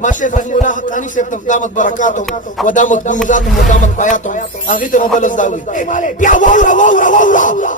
ماشي رحمه الله حقاني سيبتم دامت بركاتهم ودامت بمزاتهم ودامت حياتهم اغيت ربنا زداوي بیا وورا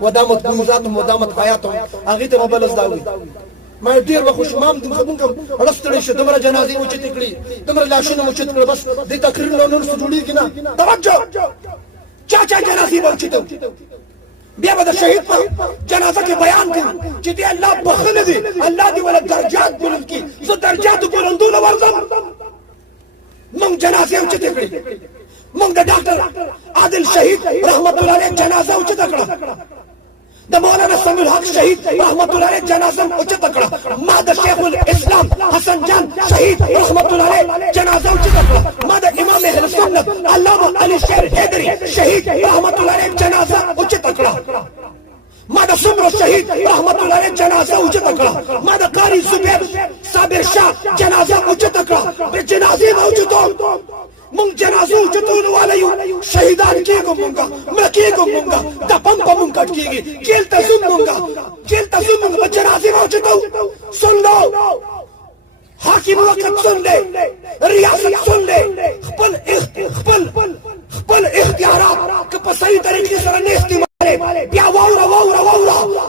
ودامت بمزاتهم ودامت حياتهم اغيت ربنا زداوي ما ډیر وخت امام د خبونکم رستړی شه دمر جنازې و چې تکړي دمر لاشونه مو چې تکړه بس د تقریر نو نور جوړیږي نه توجه چاچا جنازې و چې بیا به د شهید په جنازه کې بیان کوي چې دی الله بخنه دي الله دې ول درجات بلند کی زه درجات بلندونه ورزم من جنازې و چې تکړي من د ډاکټر عادل شهید رحمت الله علیه جنازه و چې تکړه د مولانا سمیع الحق شهید رحمت الله علیه جنازه اوچت کړه ما د شیخ الاسلام حسن جان شهید رحمت الله علیه جنازه اوچت کړه ما د امام اهل سنت علامه علي شیر حیدری شهید رحمت الله علیه جنازه اوچت کړه ما د سمر شهید رحمت الله علیه جنازه اوچت کړه ما د قاری زبیر صابر شاه جنازه اوچت کړه په جنازې اوچتو مونږ جنازو چتون والایو شهیدان کېږو مونږه مړه کېږو مونږه د پم په مونږ کټ کېږي جیل ته ځو مونږه په جنازې مو چتو سن لو حاکم وقت سن لے ریاست سن لے خپل اختیارات که په صحیح طریقې سره نه استعمالې بیا وورا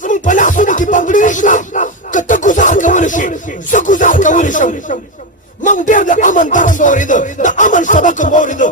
زمون په لاسونو کې بنګړي نشته که ته ګزار کولی شي زه ګزار کولی شم موږ ډېر د امن درس واورېده د امن سبق مو واورېده